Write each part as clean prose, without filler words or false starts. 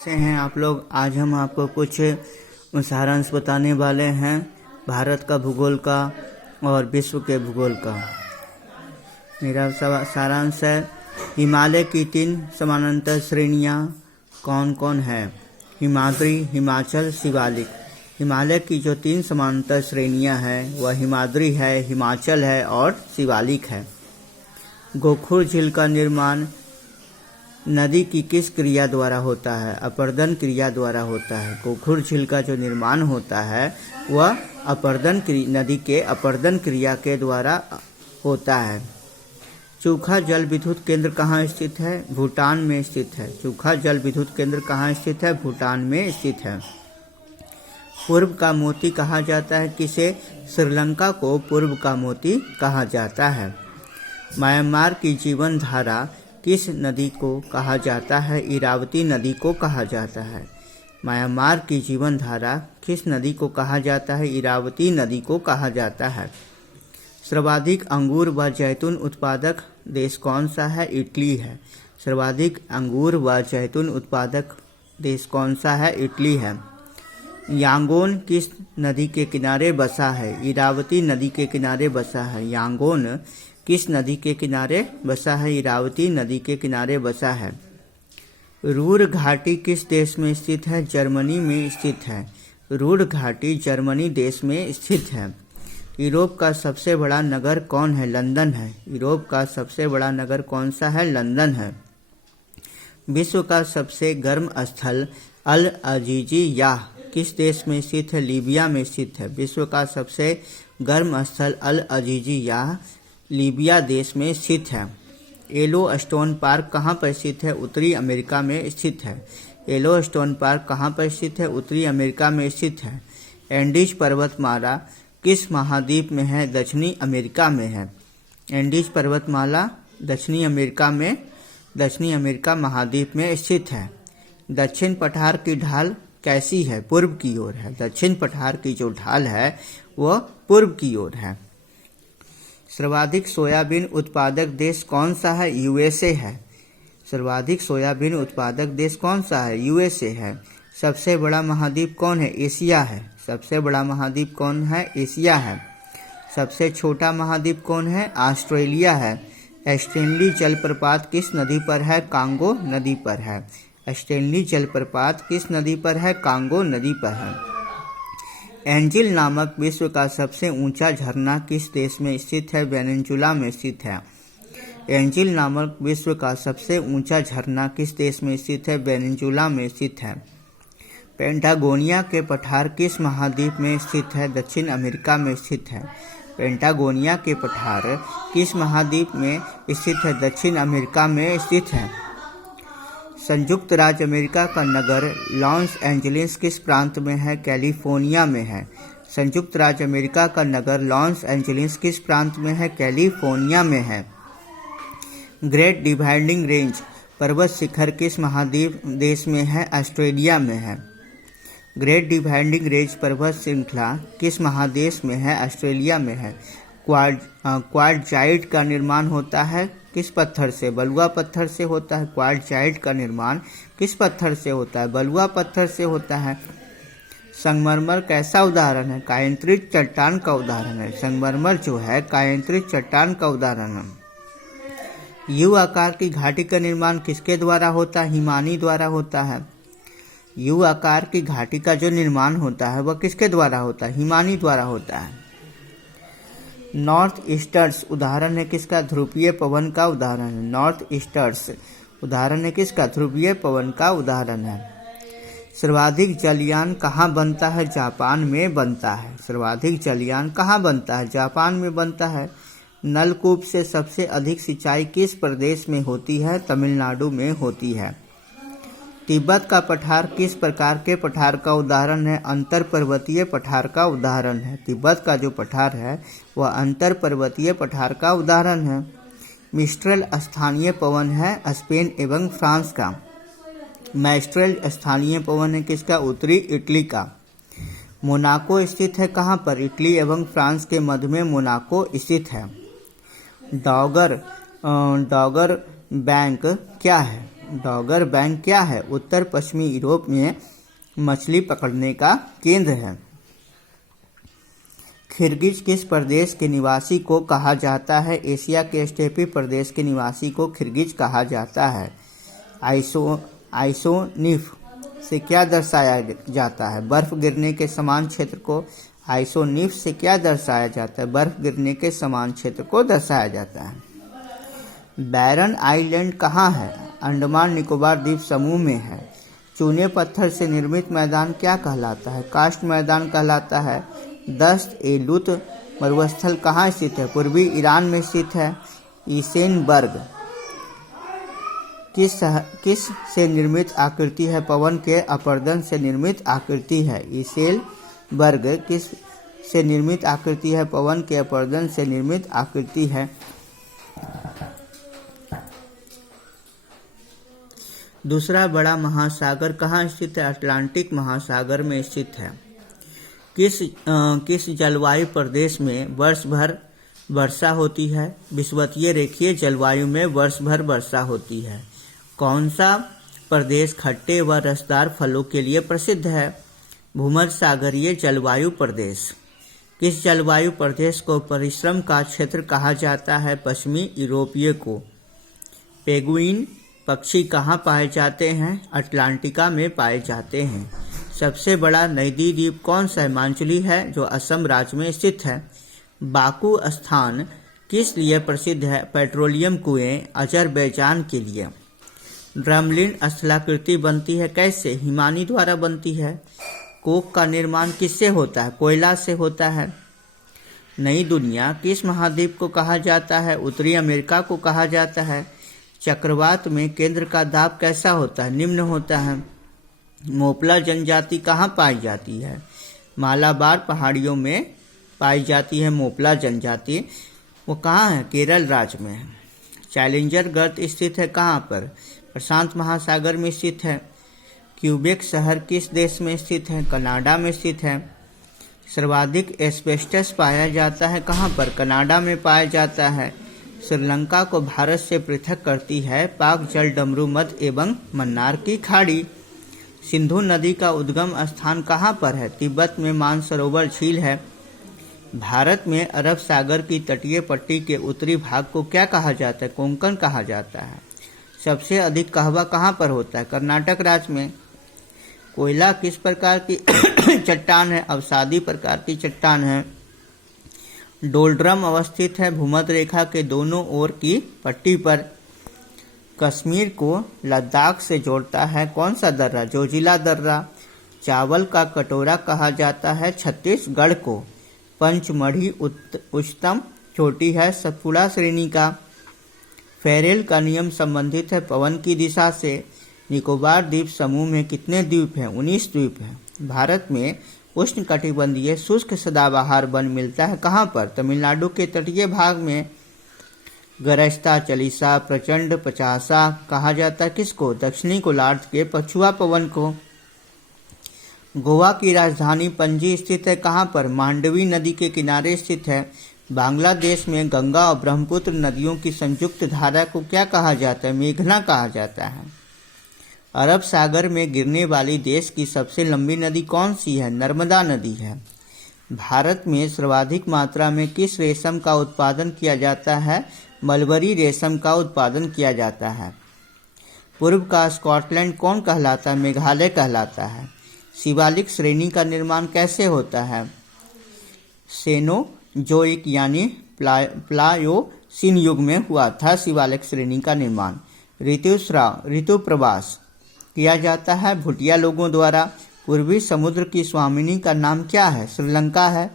से हैं आप लोग। आज हम आपको कुछ सारांश बताने वाले हैं भारत का भूगोल का और विश्व के भूगोल का। मेरा सारांश है, हिमालय की 3 समानांतर श्रेणियां कौन कौन है? हिमाद्री, हिमाचल, शिवालिक। हिमालय की जो 3 समानांतर श्रेणियां हैं वह हिमाद्री है, हिमाचल है और शिवालिक है। गोखुर झील का निर्माण नदी की किस क्रिया द्वारा होता है? अपर्दन क्रिया द्वारा होता है। गोखुर झील का जो निर्माण होता है वह नदी के अपर्दन क्रिया के द्वारा होता है। चूखा जल विद्युत केंद्र कहाँ स्थित है? भूटान में स्थित है। चूखा जल विद्युत केंद्र कहाँ स्थित है? भूटान में स्थित है। पूर्व का मोती कहा जाता है किसे? श्रीलंका को पूर्व का मोती कहा जाता है। म्यांमार की जीवन धारा किस नदी को कहा जाता है? इरावती नदी को कहा जाता है। म्यांमार की जीवन धारा किस नदी को कहा जाता है? इरावती नदी को कहा जाता है। सर्वाधिक अंगूर व जैतून उत्पादक देश कौन सा है? इटली है। सर्वाधिक अंगूर व जैतून उत्पादक देश कौन सा है? इटली है। यांगोन किस नदी के किनारे बसा है? इरावती नदी के किनारे बसा है। यांगोन किस नदी के किनारे बसा है? इरावती नदी के किनारे बसा है। रूर घाटी किस देश में स्थित है? जर्मनी में स्थित है। रूर घाटी जर्मनी देश में स्थित है। यूरोप का सबसे बड़ा नगर कौन है? लंदन है। यूरोप का सबसे बड़ा नगर कौन सा है? लंदन है। विश्व का सबसे गर्म स्थल अल अजीजी याह किस देश में स्थित है? लीबिया में स्थित है। विश्व का सबसे गर्म स्थल अल अजीजी याह लीबिया देश में स्थित है। येलो स्टोन पार्क कहाँ पर स्थित है? उत्तरी अमेरिका में स्थित है। येलो स्टोन पार्क कहाँ पर स्थित है? उत्तरी अमेरिका में स्थित है। एंडीज पर्वतमाला किस महाद्वीप में है? दक्षिणी अमेरिका में है। एंडीज पर्वतमाला दक्षिणी अमेरिका महाद्वीप में स्थित है। दक्षिण पठार की ढाल कैसी है? पूर्व की ओर है। दक्षिण पठार की जो ढाल है वह पूर्व की ओर है। सर्वाधिक सोयाबीन उत्पादक देश कौन सा है? यूएसए है। सर्वाधिक सोयाबीन उत्पादक देश कौन सा है? यूएसए है। सबसे बड़ा महाद्वीप कौन है? एशिया है। सबसे बड़ा महाद्वीप कौन है? एशिया है। सबसे छोटा महाद्वीप कौन है? ऑस्ट्रेलिया है। स्टेनली जलप्रपात किस नदी पर है? कांगो नदी पर है। स्टेनली जलप्रपात किस नदी पर है? कांगो नदी पर है। एंजिल नामक विश्व का सबसे ऊंचा झरना किस देश में स्थित है? वेनेजुला में स्थित है। एंजिल नामक विश्व का सबसे ऊंचा झरना किस देश में स्थित है? वेनेजुला में स्थित है। पेंटागोनिया के पठार किस महाद्वीप में स्थित है? दक्षिण अमेरिका में स्थित है। पेंटागोनिया के पठार किस महाद्वीप में स्थित है? दक्षिण अमेरिका में स्थित है। संयुक्त राज्य अमेरिका का नगर लॉस एंजलिस किस प्रांत में है? कैलिफोर्निया में है। संयुक्त राज्य अमेरिका का नगर लॉस एंजलिस किस प्रांत में है? कैलिफोर्निया में है। ग्रेट डिवाइडिंग रेंज पर्वत शिखर किस महाद्वीप देश में है? ऑस्ट्रेलिया में है। ग्रेट डिवाइडिंग रेंज पर्वत श्रृंखला किस महादेश में है? ऑस्ट्रेलिया में है। क्वार्टजाइट का निर्माण होता है किस पत्थर से? बलुआ पत्थर से होता है। क्वार्टजाइट का निर्माण किस पत्थर से होता है? बलुआ पत्थर से होता है। संगमरमर कैसा उदाहरण है? कायांतरित चट्टान का उदाहरण है। संगमरमर जो है कायांतरित चट्टान का उदाहरण है। यू आकार की घाटी का निर्माण किसके द्वारा होता है? हिमानी द्वारा होता है। यू आकार की घाटी का जो निर्माण होता है वह किसके द्वारा होता है? हिमानी द्वारा होता है। नॉर्थ ईस्टर्स उदाहरण है किसका? ध्रुवीय पवन का उदाहरण है। नॉर्थ ईस्टर्स उदाहरण है किसका? ध्रुवीय पवन का उदाहरण है। सर्वाधिक जलयान कहाँ बनता है? जापान में बनता है। सर्वाधिक जलयान कहाँ बनता है? जापान में बनता है। नलकूप से सबसे अधिक सिंचाई किस प्रदेश में होती है? तमिलनाडु में होती है। तिब्बत का पठार किस प्रकार के पठार का उदाहरण है? अंतर पर्वतीय पठार का उदाहरण है। तिब्बत का जो पठार है वह अंतर पर्वतीय पठार का उदाहरण है। मिस्ट्रेल स्थानीय पवन है स्पेन एवं फ्रांस का। मैस्ट्रेल स्थानीय पवन है किसका? उत्तरी इटली का। मोनाको स्थित है कहाँ पर? इटली एवं फ्रांस के मध्य में मोनाको स्थित है। डॉगर बैंक क्या है? डॉगर बैंक क्या है? उत्तर पश्चिमी यूरोप में मछली पकड़ने का केंद्र है। किर्गिज किस प्रदेश के निवासी को कहा जाता है? एशिया के स्टेपी प्रदेश के निवासी को किर्गिज कहा जाता है। आइसोनिफ से क्या दर्शाया जाता है? बर्फ गिरने के समान क्षेत्र को। आइसोनिफ से क्या दर्शाया जाता है? बर्फ गिरने के समान क्षेत्र को दर्शाया जाता है। बैरन आइलैंड कहाँ है? अंडमान निकोबार द्वीप समूह में है। चूने पत्थर से निर्मित मैदान क्या कहलाता है? कास्ट मैदान कहलाता है। दस्त ए लुत मरुस्थल कहाँ स्थित है? पूर्वी ईरान में स्थित है। ईसेनबर्ग किस से निर्मित आकृति है? पवन के अपर्दन से निर्मित आकृति है। ईसेनबर्ग किस से निर्मित आकृति है? पवन के अपर्दन से निर्मित आकृति है। दूसरा बड़ा महासागर कहाँ स्थित है? अटलांटिक महासागर में स्थित है। किस जलवायु प्रदेश में वर्ष भर वर्षा होती है? विषुवतीय रेखीय जलवायु में वर्ष भर वर्षा होती है। कौन सा प्रदेश खट्टे व रसदार फलों के लिए प्रसिद्ध है? भूमध्य सागरीय जलवायु प्रदेश। किस जलवायु प्रदेश को परिश्रम का क्षेत्र कहा जाता है? पश्चिमी यूरोपीय को। पेंगुइन पक्षी कहाँ पाए जाते हैं? अटलांटिका में पाए जाते हैं। सबसे बड़ा नदी द्वीप कौन सा है? मांजुली है, जो असम राज्य में स्थित है। बाकू स्थान किस लिए प्रसिद्ध है? पेट्रोलियम कुएं अजरबैजान के लिए। ड्रमलिन स्थलाकृति बनती है कैसे? हिमानी द्वारा बनती है। कोक का निर्माण किससे होता है? कोयला से होता है। नई दुनिया किस महाद्वीप को कहा जाता है? उत्तरी अमेरिका को कहा जाता है। चक्रवात में केंद्र का दाब कैसा होता है? निम्न होता है। मोपला जनजाति कहाँ पाई जाती है? मालाबार पहाड़ियों में पाई जाती है मोपला जनजाति। वो कहाँ है? केरल राज्य में है। चैलेंजर गर्त स्थित है कहाँ पर? प्रशांत महासागर में स्थित है। क्यूबेक शहर किस देश में स्थित है? कनाडा में स्थित है। सर्वाधिक एस्बेस्टस पाया जाता है कहाँ पर? कनाडा में पाया जाता है। श्रीलंका को भारत से पृथक करती है पाक जल डमरू मध्य एवं मन्नार की खाड़ी। सिंधु नदी का उद्गम स्थान कहाँ पर है? तिब्बत में मानसरोवर झील है। भारत में अरब सागर की तटीय पट्टी के उत्तरी भाग को क्या कहा जाता है? कोंकण कहा जाता है। सबसे अधिक कहवा कहाँ पर होता है? कर्नाटक राज्य में। कोयला किस प्रकार की चट्टान है? अवसादी प्रकार की चट्टान है। डोलड्रम अवस्थित है भूमध्य रेखा के दोनों ओर की पट्टी पर। कश्मीर को लद्दाख से जोड़ता है कौन सा दर्रा? जोजिला दर्रा। चावल का कटोरा कहा जाता है छत्तीसगढ़ को। पंचमढ़ी उच्चतम चोटी है सतपुड़ा श्रेणी का। फेरेल का नियम संबंधित है पवन की दिशा से। निकोबार द्वीप समूह में कितने द्वीप हैं? 19 द्वीप हैं। भारत में उष्णकटिबंधीय शुष्क सदाबहार वन मिलता है कहाँ पर? तमिलनाडु के तटीय भाग में। गरजता चलीसा प्रचंड पचासा कहा जाता है किसको? दक्षिणी गोलार्ध के पछुआ पवन को। गोवा की राजधानी पणजी स्थित है कहाँ पर? मांडवी नदी के किनारे स्थित है। बांग्लादेश में गंगा और ब्रह्मपुत्र नदियों की संयुक्त धारा को क्या कहा जाता है? मेघना कहा जाता है। अरब सागर में गिरने वाली देश की सबसे लंबी नदी कौन सी है? नर्मदा नदी है। भारत में सर्वाधिक मात्रा में किस रेशम का उत्पादन किया जाता है? मलबरी रेशम का उत्पादन किया जाता है। पूर्व का स्कॉटलैंड कौन कहलाता है? मेघालय कहलाता है। शिवालिक श्रेणी का निर्माण कैसे होता है? सेनोजोइक यानी प्लायोसिन युग में हुआ था शिवालिक श्रेणी का निर्माण। ऋतुस्राव ऋतु प्रवास किया जाता है भुटिया लोगों द्वारा। पूर्वी समुद्र की स्वामिनी का नाम क्या है? श्रीलंका है।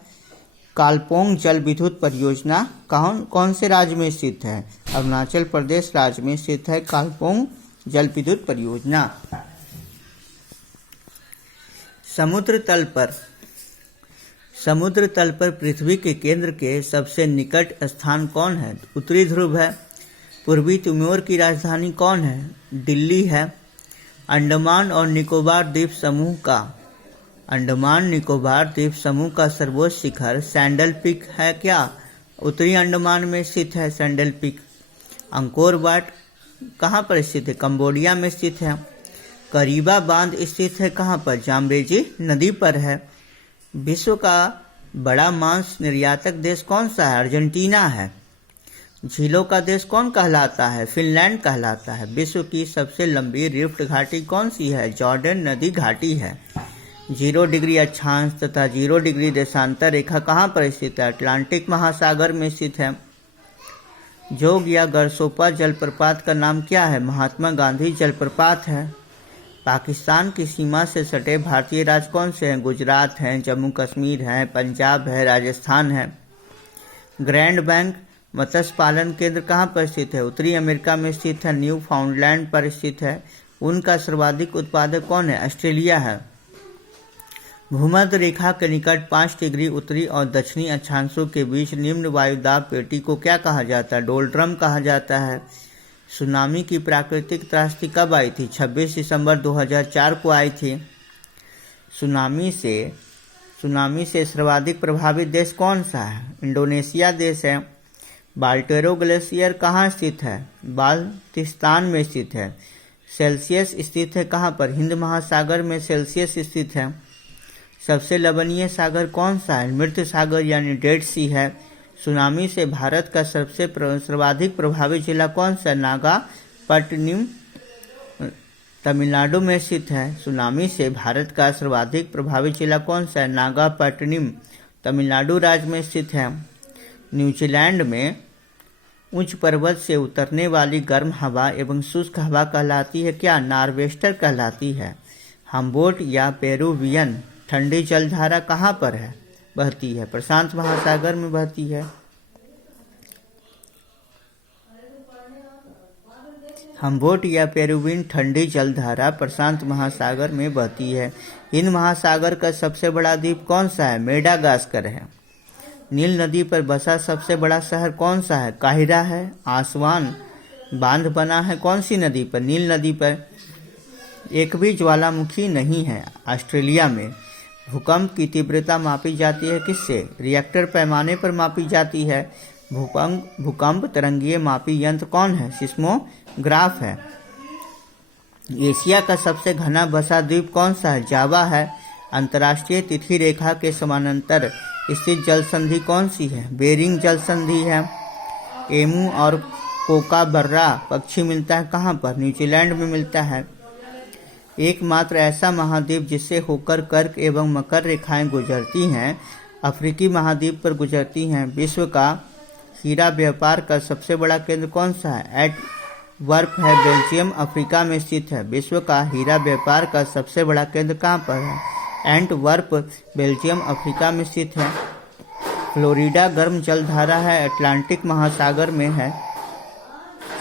कालपोंग जल विद्युत परियोजना कौन से राज्य में स्थित है? अरुणाचल प्रदेश राज्य में स्थित है कालपोंग जल विद्युत परियोजना। समुद्र तल पर पृथ्वी के केंद्र के सबसे निकट स्थान कौन है? उत्तरी ध्रुव है। पूर्वी तिमोर की राजधानी कौन है? दिल्ली है। अंडमान और निकोबार द्वीप समूह का सर्वोच्च शिखर सैंडल पीक है क्या? उत्तरी अंडमान में स्थित है सैंडल पीक। अंकोर वाट कहाँ पर स्थित है? कंबोडिया में स्थित है। करीबा बांध स्थित है कहाँ पर? जाम्बेजी नदी पर है। विश्व का बड़ा मांस निर्यातक देश कौन सा है? अर्जेंटीना है। झीलों का देश कौन कहलाता है? फिनलैंड कहलाता है। विश्व की सबसे लंबी रिफ्ट घाटी कौन सी है? जॉर्डन नदी घाटी है। 0 डिग्री अक्षांश तथा 0 डिग्री देशांतर रेखा कहाँ पर स्थित है? अटलांटिक महासागर में स्थित है। जोग या गरसोपा जलप्रपात का नाम क्या है? महात्मा गांधी जलप्रपात है। पाकिस्तान की सीमा से सटे भारतीय राज्य कौन से हैं? गुजरात हैं, जम्मू कश्मीर है, पंजाब है, राजस्थान है। ग्रैंड बैंक मत्स्य पालन केंद्र कहाँ पर स्थित है? उत्तरी अमेरिका में स्थित है। न्यू फाउंडलैंड पर स्थित है। उनका सर्वाधिक उत्पादक कौन है? ऑस्ट्रेलिया है। भूमध्य रेखा के निकट 5 डिग्री उत्तरी और दक्षिणी अक्षांशों के बीच निम्न वायुदाब पेटी को क्या कहा जाता है? डोल्ड्रम कहा जाता है। सुनामी की प्राकृतिक त्रासदी कब आई थी? 26 दिसंबर 2004 को आई थी। सुनामी से सर्वाधिक प्रभावित देश कौन सा है? इंडोनेशिया देश है। बाल्टेरो ग्लेशियर कहाँ स्थित है? बाल्टिस्तान में स्थित है। सेल्सियस स्थित है कहाँ पर? हिंद महासागर में सेल्सियस स्थित है। सबसे लवणीय सागर कौन सा है? मृत सागर यानी डेड सी है। सुनामी से भारत का सर्वाधिक प्रभावित जिला कौन सा? नागापट्टिनम तमिलनाडु में स्थित है। सुनामी से भारत का सर्वाधिक प्रभावित जिला कौन सा है? नागापट्टिनम तमिलनाडु राज्य में स्थित है। न्यूजीलैंड में उच्च पर्वत से उतरने वाली गर्म हवा एवं शुष्क हवा कहलाती है क्या? नॉर्वेस्टर कहलाती है। हम्बोल्ट या पेरुवियन ठंडी जलधारा कहाँ पर है? बहती है? प्रशांत महासागर में बहती है। हम्बोल्ट या पेरुवियन ठंडी जलधारा प्रशांत महासागर में बहती है। हिंद महासागर का सबसे बड़ा द्वीप कौन सा है? मेडागास्कर है। नील नदी पर बसा सबसे बड़ा शहर कौन सा है? काहिरा है। आसवान बांध बना है कौन सी नदी पर? नील नदी पर। एक भी ज्वालामुखी नहीं है। ऑस्ट्रेलिया में भूकंप की तीव्रता मापी जाती है किससे? रिएक्टर पैमाने पर मापी जाती है। भूकंप तरंगीय मापी यंत्र कौन है? सिस्मोग्राफ है। एशिया का सबसे घना बसा द्वीप कौन सा है? जावा है। अंतर्राष्ट्रीय तिथि रेखा के समानांतर स्थित जल संधि कौन सी है? बेरिंग जल संधि है। एमू और कोकाबर्रा पक्षी मिलता है कहाँ पर? न्यूजीलैंड में मिलता है। एकमात्र ऐसा महाद्वीप जिससे होकर कर्क एवं मकर रेखाएं गुजरती हैं, अफ्रीकी महाद्वीप पर गुजरती हैं। विश्व का हीरा व्यापार का सबसे बड़ा केंद्र कौन सा है? एंटवर्प है। बेल्जियम अफ्रीका में स्थित है। विश्व का हीरा व्यापार का सबसे बड़ा केंद्र कहाँ पर है? एंटवर्प बेल्जियम अफ्रीका में स्थित है। फ्लोरिडा गर्म जलधारा है, अटलांटिक महासागर में है।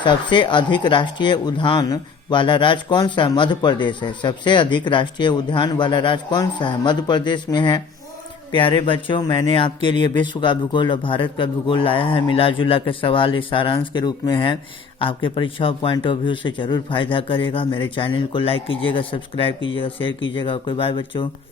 सबसे अधिक राष्ट्रीय उद्यान वाला राज्य कौन सा है? मध्य प्रदेश है। सबसे अधिक राष्ट्रीय उद्यान वाला राज्य कौन सा है? मध्य प्रदेश में है। प्यारे बच्चों, मैंने आपके लिए विश्व का भूगोल और भारत का भूगोल लाया है। मिला जुला के सवाल इस सारांश के रूप में है। आपके परीक्षा पॉइंट ऑफ व्यू से जरूर फायदा करेगा। मेरे चैनल को लाइक कीजिएगा, सब्सक्राइब कीजिएगा, शेयर कीजिएगा। ओके बाय बच्चों।